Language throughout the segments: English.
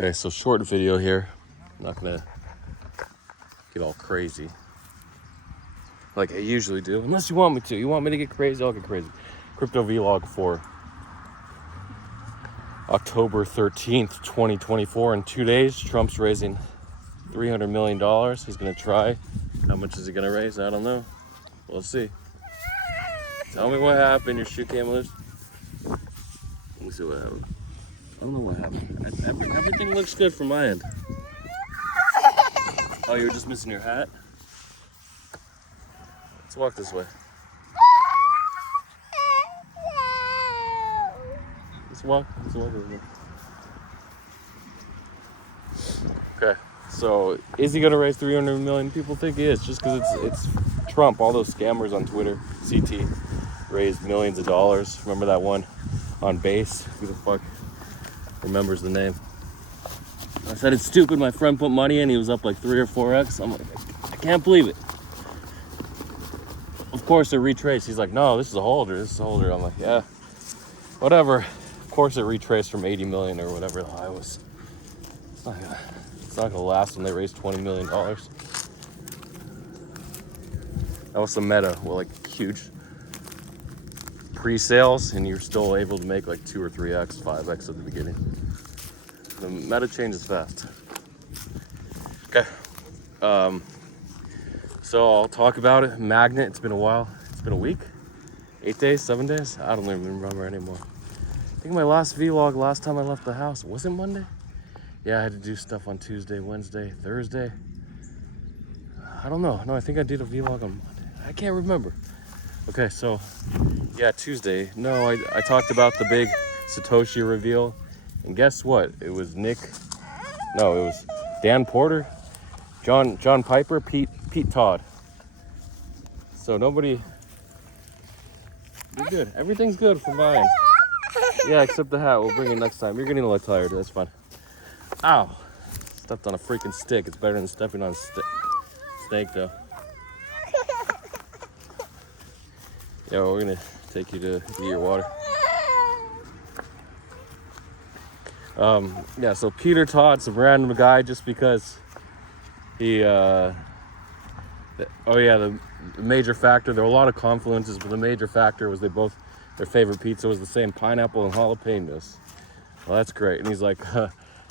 Okay, so short video here. I'm not gonna get all crazy like I usually do, unless you want me to. You want me to get crazy? I'll get crazy. Crypto vlog for October 13th, 2024. In 2 days, Trump's raising $300 million. He's gonna try. How much is he gonna raise? I don't know. We'll see. Tell me what happened. Your shoe came loose. Let me see what happened. I don't know what happened. Everything looks good from my end. Oh, you were just missing your hat? Let's walk this way. Let's walk this way. Okay, so is he gonna raise 300 million? People think he is, just because it's Trump. All those scammers on Twitter, CT, raised millions of dollars. Remember that one on base? Who the fuck remembers the name? I said it's stupid. My friend put money in. He was up like 3 or 4x. I'm like, I can't believe it. Of course it retraced. He's like, no, this is a holder. This is a holder. I'm like, yeah, whatever. Of course it retraced from 80 million or whatever the high was. It's not gonna last when they raised $20 million. That was some meta. Well, like huge pre-sales, and you're still able to make like 2 or 3x, 5x at the beginning. The meta changes fast. Okay. So I'll talk about it. Magnet, it's been a while. It's been a week? 8 days, 7 days? I don't even remember anymore. I think my last vlog, last time I left the house, was it Monday? Yeah, I had to do stuff on Tuesday, Wednesday, Thursday. I don't know. No, I think I did a vlog on Monday. I can't remember. Okay, so yeah, Tuesday. No, I talked about the big Satoshi reveal. And guess what? It was it was Dan Porter, John Piper, Pete Todd. So nobody, you're good. Everything's good for mine. Yeah, except the hat. We'll bring it next time. You're getting a little tired. That's fine. Ow. Stepped on a freaking stick. It's better than stepping on a snake, though. Yeah, we're going to take you to get your water. Yeah, so Peter Todd's a random guy just because he, the major factor, there were a lot of confluences, but the major factor was their favorite pizza was the same, pineapple and jalapenos. Well, that's great. And he's like,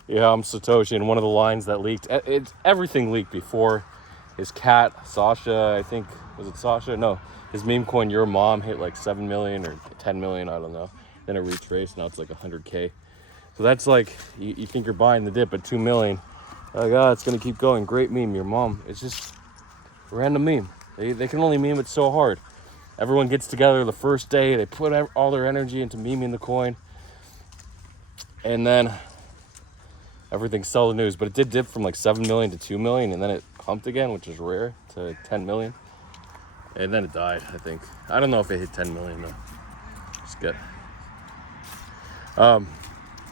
yeah, I'm Satoshi. And one of the lines that leaked, everything leaked before. His cat, Sasha, I think, was it Sasha? No, his meme coin, Your Mom, hit like 7 million or 10 million, I don't know. Then it retraced, now it's like 100K. So that's like, you think you're buying the dip at 2 million. Like, it's gonna keep going. Great meme, Your Mom. It's just a random meme. They can only meme it so hard. Everyone gets together the first day, they put all their energy into memeing the coin, and then everything's sell the news. But it did dip from like 7 million to 2 million, and then it pumped again, which is rare, to 10 million. And then it died, I think. I don't know if it hit 10 million though. It's good.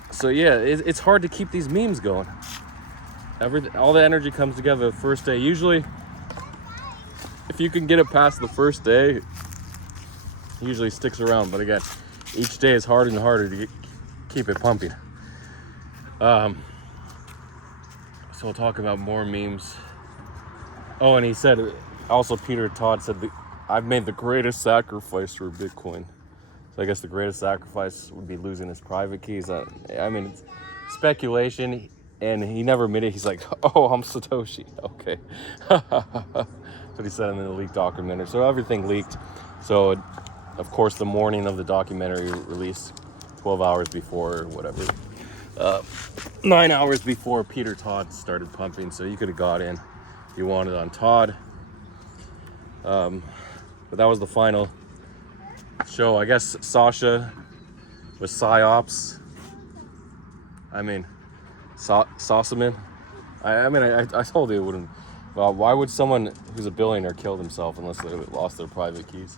So yeah, it's hard to keep these memes going. All the energy comes together the first day. Usually, if you can get it past the first day, it usually sticks around. But again, each day is harder and harder to keep it pumping. So we'll talk about more memes. Oh, and he said, also Peter Todd said, I've made the greatest sacrifice for Bitcoin. So I guess the greatest sacrifice would be losing his private keys. I mean, it's speculation, and he never admitted. He's like, oh, I'm Satoshi. Okay. That's what he said in the leaked documentary. So everything leaked. So, of course, the morning of the documentary released, 12 hours before or whatever. 9 hours before Peter Todd started pumping. So you could have got in if you wanted on Todd. But that was the final show. I guess Sasha was psyops. I mean, Sossaman. I told you it wouldn't. Well, why would someone who's a billionaire kill themselves unless they lost their private keys?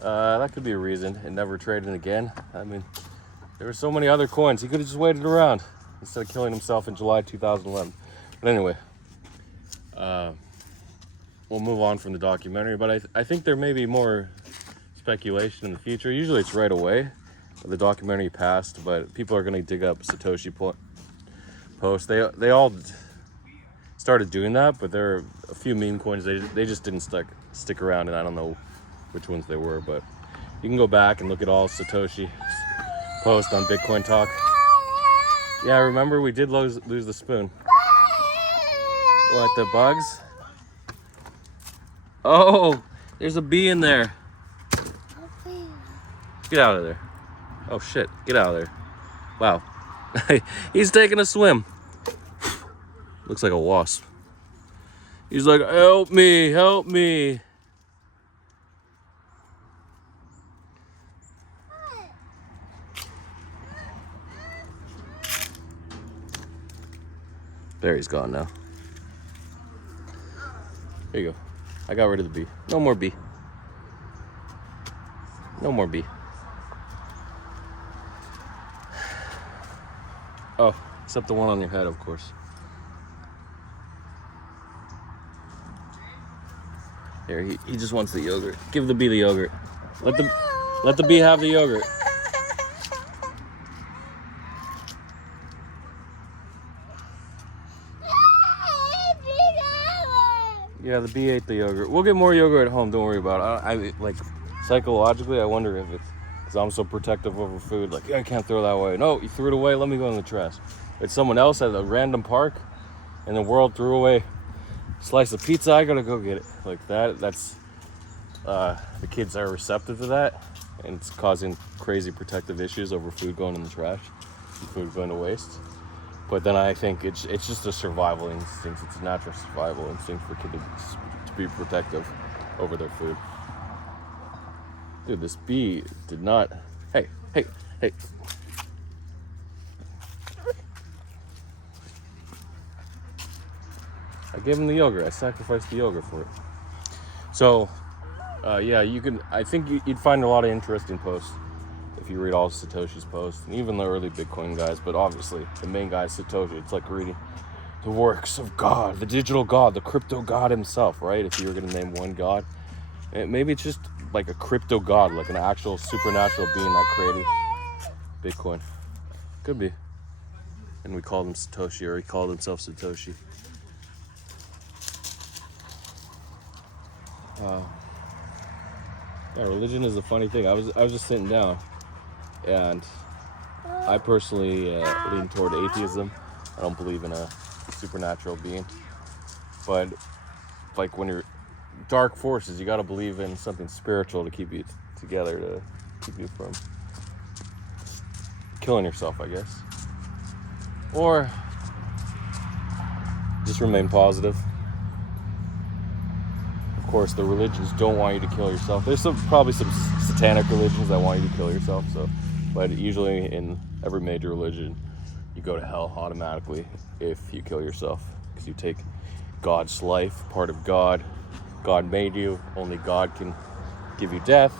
That could be a reason. And never traded again. I mean, there were so many other coins. He could have just waited around instead of killing himself in July 2011. But anyway, we'll move on from the documentary. But I think there may be more speculation in the future. Usually it's right away. The documentary passed, but people are going to dig up Satoshi post. They all started doing that, but there are a few meme coins. They just didn't stick around, and I don't know which ones they were. But you can go back and look at all Satoshi posts on Bitcoin Talk. Yeah, remember we did lose the spoon. What, the bugs? Oh, there's a bee in there. Get out of there. Oh shit, get out of there. Wow. He's taking a swim. Looks like a wasp. He's like, help me, help me. There, he's gone now. Here you go. I got rid of the bee. No more bee. No more bee. Oh, except the one on your head, of course. Here, he just wants the yogurt. Give the bee the yogurt. Let the bee have the yogurt. Yeah, the bee ate the yogurt. We'll get more yogurt at home. Don't worry about it. I like psychologically, I wonder if it's because I'm so protective over food. Like, I can't throw that away. No, you threw it away. Let me go in the trash. It's someone else at a random park in the world threw away a slice of pizza. I gotta go get it. Like that. That's the kids are receptive to that, and it's causing crazy protective issues over food going in the trash, and food going to waste. But then I think it's just a survival instinct. It's a natural survival instinct for kids to be protective over their food. Dude, this bee did not... Hey. I gave him the yogurt. I sacrificed the yogurt for it. So, yeah, you can... I think you'd find a lot of interesting posts if you read all of Satoshi's posts, and even the early Bitcoin guys, but obviously the main guy is Satoshi. It's like reading the works of God, the digital God, the crypto God himself, right? If you were going to name one God. And maybe it's just like a crypto God, like an actual supernatural being that created Bitcoin. Could be. And we called him Satoshi, or he called himself Satoshi. Yeah, religion is a funny thing. I was just sitting down, and I personally lean toward atheism. I don't believe in a supernatural being, but like when you're dark forces, you got to believe in something spiritual to keep you together, to keep you from killing yourself, I guess, or just remain positive. Of course, the religions don't want you to kill yourself. There's probably some satanic religions that want you to kill yourself. But usually in every major religion, you go to hell automatically if you kill yourself, because you take God's life, part of God. God made you. Only God can give you death,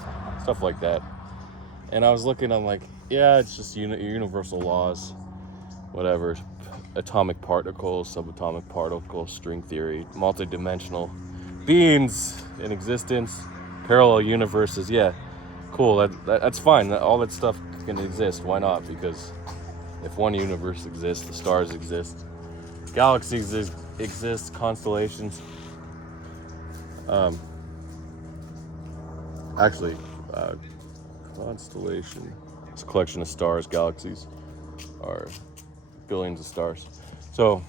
stuff like that. And I was looking, I'm like, yeah, it's just universal laws, whatever. Atomic particles, subatomic particles, string theory, multidimensional beings in existence, parallel universes. Yeah, cool. That's fine. All that stuff can exist. Why not? Because if one universe exists, the stars exist, galaxies exist, constellations. Actually, constellation. It's a collection of stars. Galaxies are billions of stars. So,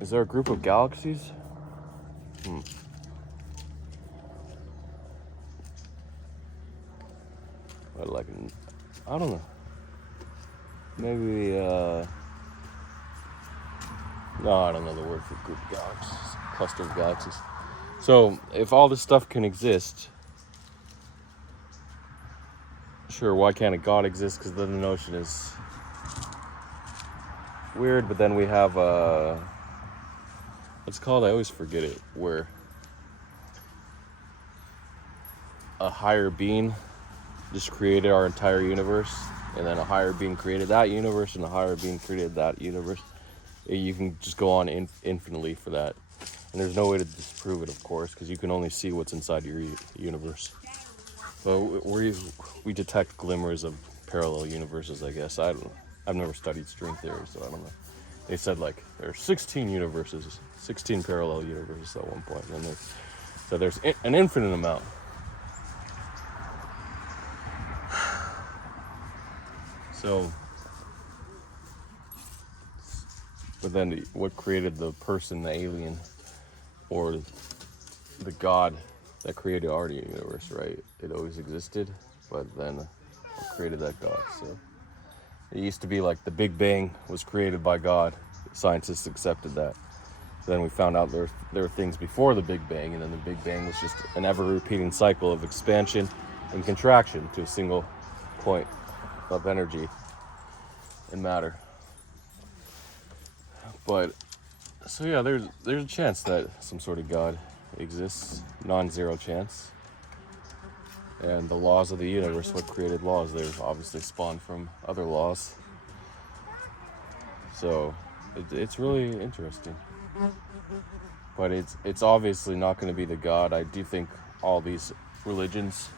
is there a group of galaxies? Like, I don't know. Maybe, no, I don't know the word for group of galaxies. Cluster of galaxies. So, if all this stuff can exist, sure, why can't a God exist? Because then the notion is weird, but then we have, what's it called? I always forget it. Where a higher being just created our entire universe, and then a higher being created that universe, and a higher being created that universe. You can just go on infinitely for that. And there's no way to disprove it, of course, because you can only see what's inside your universe. But we detect glimmers of parallel universes, I guess. I don't know. I've never studied string theory, so I don't know. They said like there are 16 universes, 16 parallel universes at one point, and there's an infinite amount. So, but then what created the person, the alien, or the God that created our universe, right? It always existed, but then what created that God? So it used to be like the Big Bang was created by God. Scientists accepted that. Then we found out there were things before the Big Bang, and then the Big Bang was just an ever-repeating cycle of expansion and contraction to a single point of energy and matter. But so yeah, there's a chance that some sort of God exists, non-zero chance. And the laws of the universe, what created laws, they're obviously spawned from other laws. So it's really interesting. But it's obviously not going to be the God. I do think all these religions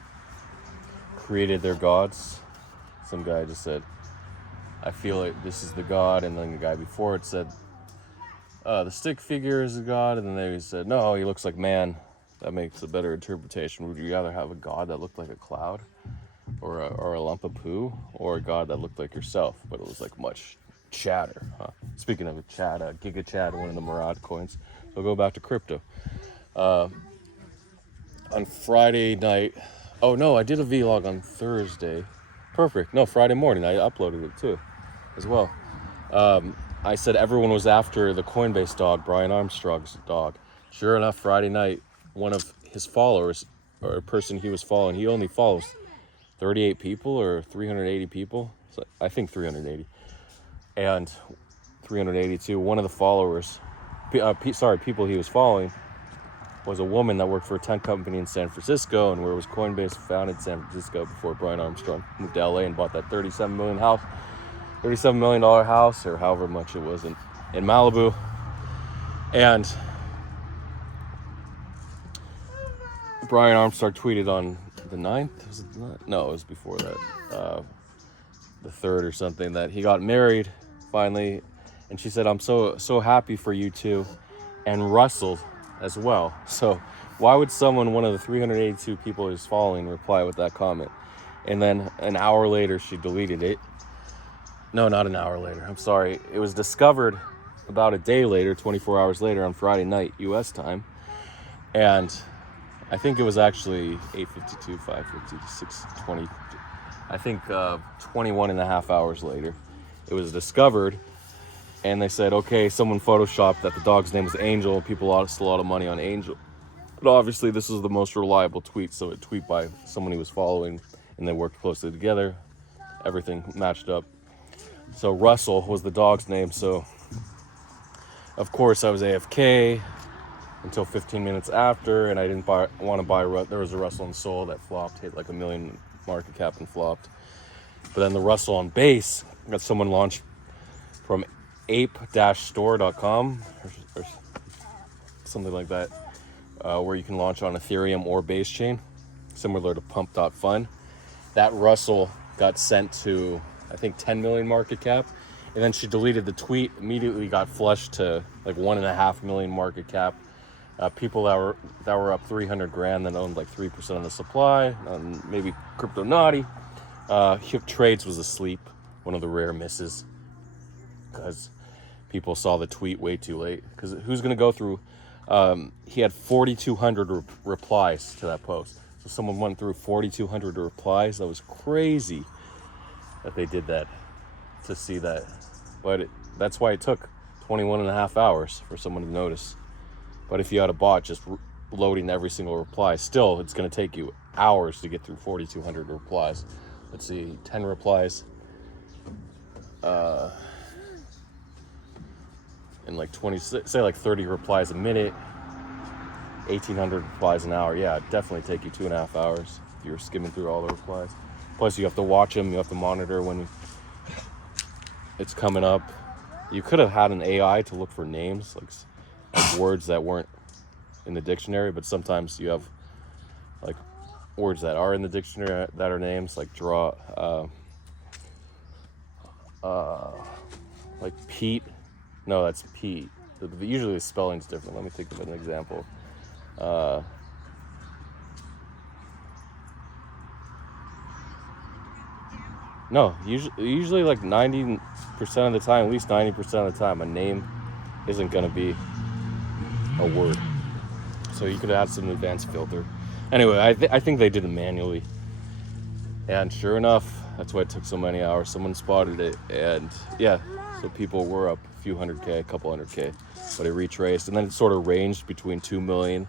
created their gods. Some guy just said, I feel like this is the God, and then the guy before it said, the stick figure is a God, and then they said, no, he looks like man. That makes a better interpretation. Would you rather have a God that looked like a cloud, or a lump of poo, or a God that looked like yourself, but it was like much chatter? Huh? Speaking of Chad, Giga Chad, one of the Murad coins. So go back to crypto. On Friday night, oh no, I did a vlog on Thursday. Perfect. No, Friday morning I uploaded it too, as well. I said everyone was after the Coinbase dog, Brian Armstrong's dog. Sure enough, Friday night, one of his followers, or a person he was following, he only follows 38 people or 380 people. So I think 380. And 382, one of the followers, people he was following, was a woman that worked for a tech company in San Francisco, and where was Coinbase founded in San Francisco before Brian Armstrong moved to LA and bought that $37 million house, or however much it was in Malibu. And Brian Armstrong tweeted on the 9th, was it not? No, it was before that, the 3rd or something, that he got married finally, and she said, I'm so happy for you two, and Russell as well. So why would someone, one of the 382 people he's following, reply with that comment? And then an hour later she deleted it. No, not an hour later, I'm sorry. It was discovered about a day later, 24 hours later, on Friday night US time, and I think it was actually 8:52, 5:50, 6:20. I think 21 and a half hours later, it was discovered, and they said, okay, someone photoshopped that the dog's name was Angel. People lost a lot of money on Angel. But obviously this is the most reliable tweet, so a tweet by someone he was following, and they worked closely together. Everything matched up. So Russell was the dog's name, so of course I was AFK until 15 minutes after, and I didn't want to buy. There was a Russell and Soul that flopped, hit like $1 million market cap and flopped. But then the Russell on base got someone launched from ape-store.com or something like that, where you can launch on Ethereum or base chain, similar to pump.fun. That Russell got sent to, I think, 10 million market cap, and then she deleted the tweet, immediately got flushed to like 1.5 million market cap. People that were up 300 grand that owned like 3% of the supply, maybe Crypto Naughty. Hip Trades was asleep, one of the rare misses, because people saw the tweet way too late. Because who's going to go through? He had 4,200 replies to that post. So someone went through 4,200 replies. That was crazy that they did that, to see that. But that's why it took 21 and a half hours for someone to notice. But if you had a bot just loading every single reply, still it's going to take you hours to get through 4,200 replies. Let's see, 10 replies in like 26, say like 30 replies a minute, 1,800 replies an hour. Yeah, it'd definitely take you 2.5 hours if you're skimming through all the replies. Plus you have to watch them, you have to monitor when it's coming up. You could have had an AI to look for names, like words that weren't in the dictionary, but sometimes you have like words that are in the dictionary that are names, like like Pete. No, that's Pete. Usually the spelling's different. Let me think of an example. No, usually like 90% of the time, at least 90% of the time, a name isn't gonna be a word. So you could add some advanced filter. Anyway, I think they did it manually. And sure enough, that's why it took so many hours. Someone spotted it, and yeah, so people were up a few 100K, a couple 100K, but it retraced, and then it sort of ranged between 2 million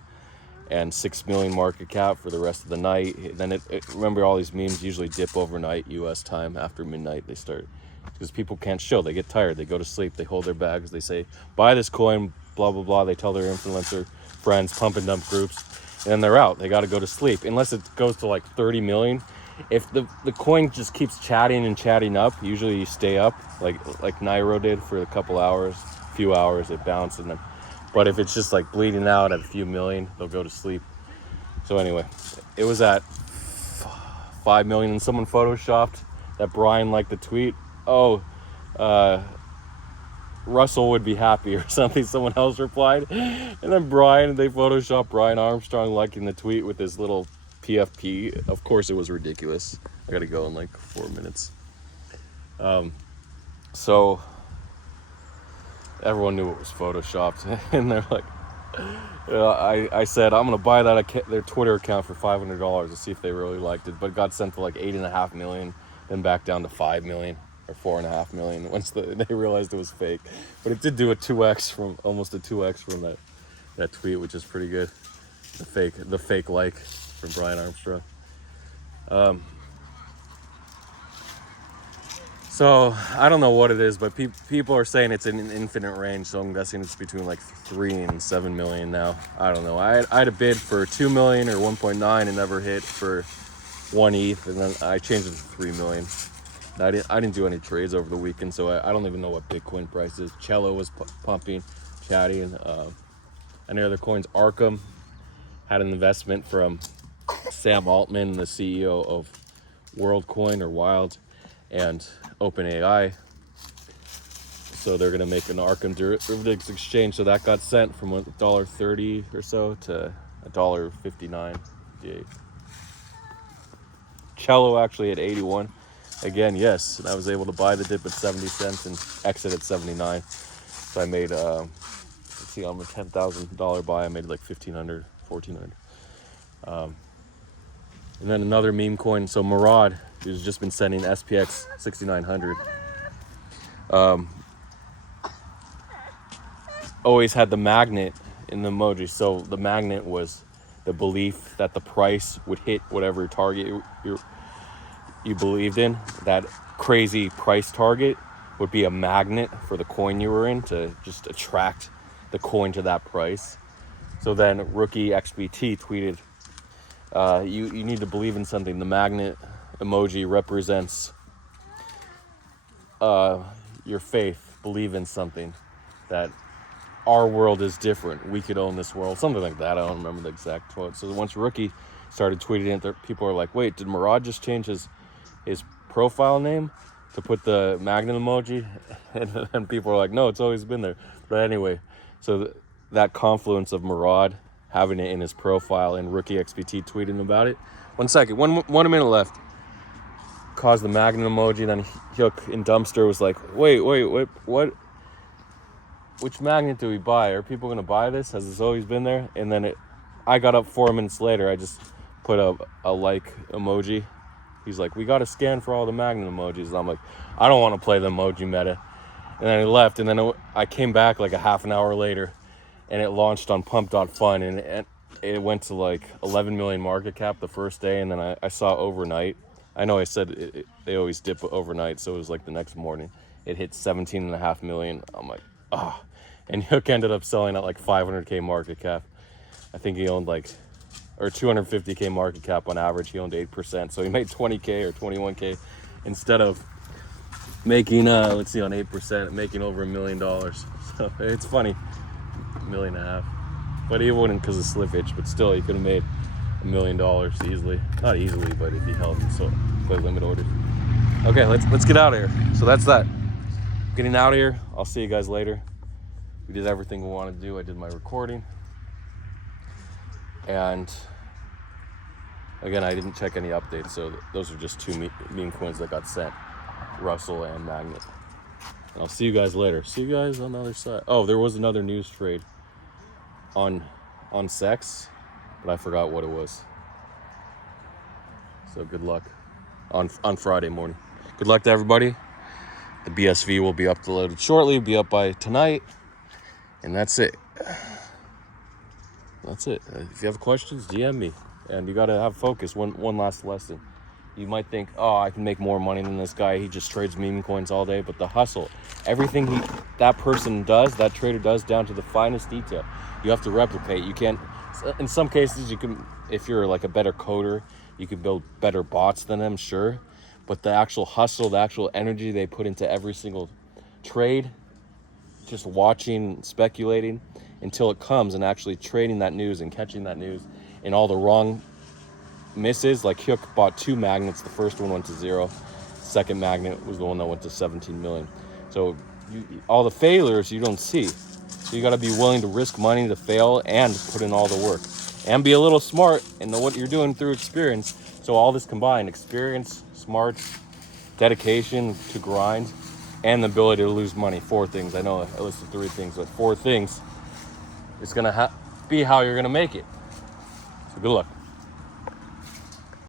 and 6 million market cap for the rest of the night. Then remember, all these memes usually dip overnight US time. After midnight they start, because people can't chill. They get tired, they go to sleep, they hold their bags, they say buy this coin, blah blah blah. They tell their influencer friends, pump and dump groups, and then they're out. They got to go to sleep unless it goes to like 30 million. If the coin just keeps chatting and chatting up, usually you stay up, like Nairo did for a couple hours, few hours, it bounced, and then, but if it's just like bleeding out at a few million, they'll go to sleep. So anyway, it was at 5 million, and someone photoshopped that Brian liked the tweet. Oh, Russell would be happy or something, someone else replied. And then they photoshopped Brian Armstrong liking the tweet with his little PFP. Of course it was ridiculous. I gotta go in like 4 minutes. So everyone knew it was photoshopped, and they're like, I said I'm gonna buy their Twitter account for $500 to see if they really liked it, but it got sent to like 8.5 million, then back down to 5 million or 4.5 million once they realized it was fake. But it did do almost a 2x from that tweet, which is pretty good. The fake like from Brian Armstrong. So I don't know what it is, but people are saying it's in an infinite range, so I'm guessing it's between like 3 and 7 million now. I don't know. I had a bid for 2 million or 1.9 and never hit for 1 ETH, and then I changed it to 3 million. I didn't do any trades over the weekend, so I don't even know what Bitcoin price is. Cello was pumping, chatting. Any other coins? Arkham had an investment from Sam Altman, the CEO of WorldCoin or Wild, and OpenAI. So they're going to make an Arkham derivatives exchange. So that got sent from $1.30 or so to $1.59. Cello actually at 81. Again, yes, and I was able to buy the dip at 70 cents and exit at 79. So I made, let's see, on a $10,000 buy, I made like $1,500, $1,400. And then another meme coin. So Murad, who's just been sending SPX 6900, always had the magnet in the emoji. So the magnet was the belief that the price would hit whatever target you believed in. That crazy price target would be a magnet for the coin you were in to just attract the coin to that price. So then Rookie XBT tweeted, you need to believe in something. The magnet emoji represents your faith. Believe in something, that our world is different. We could own this world. Something like that. I don't remember the exact quote. So once Rookie started tweeting it, people are like, wait, did Murad just change his profile name to put the magnet emoji? And people are like, no, it's always been there. But anyway, so that confluence of Murad having it in his profile and Rookie XBT tweeting about it. 1 second, one minute left. Caused the magnet emoji, and then Hook in Dumpster was like, wait, what? Which magnet do we buy? Are people gonna buy this? Has this always been there? And then I got up 4 minutes later, I just put a like emoji. He's like, we got to scan for all the magnet emojis. And I'm like, I don't want to play the emoji meta. And then he left, and then I came back like a half an hour later, and it launched on pump.fun, and it went to like 11 million market cap the first day. And then I saw overnight, I know I said they always dip overnight, so it was like the next morning, it hit 17.5 million. I'm like, ah. And Hook ended up selling at like 500K market cap. I think he owned or 250K market cap on average. He owned 8%. So he made 20K or 21K instead of making, let's see, on 8%, making over $1 million. So it's funny, $1.5 million. But he wouldn't because of slippage, but still he could have made $1 million easily. Not easily, but if he held so play limit orders. Okay, let's get out of here. So that's that. getting out of here. I'll see you guys later. We did everything we wanted to do. I did my recording. And again, I didn't check any updates, so those are just two meme coins that got sent, Russell and Magnet. And I'll see you guys later. See you guys on the other side. Oh, there was another news trade on sex, but I forgot what it was. So good luck on Friday morning. Good luck to everybody. The BSV will be uploaded shortly. Be up by tonight, and that's it. That's it. If you have questions, DM me. And you gotta have focus. One last lesson. You might think, oh, I can make more money than this guy. He just trades meme coins all day. But the hustle, everything that person does, that trader does, down to the finest detail, you have to replicate. You can't. In some cases, you can. If you're like a better coder, you can build better bots than them, sure. But the actual hustle, the actual energy they put into every single trade, just watching, speculating, until it comes and actually trading that news and catching that news in all the wrong misses. Like Hyuk bought 2 magnets. The first one went to 0. Second magnet was the one that went to 17 million. So all the failures you don't see. So you got to be willing to risk money to fail and put in all the work and be a little smart and know what you're doing through experience. So all this combined, experience, smarts, dedication to grind, and the ability to lose money. 4 things. I know I listed 3 things, but 4 things is going to be how you're going to make it. So good luck.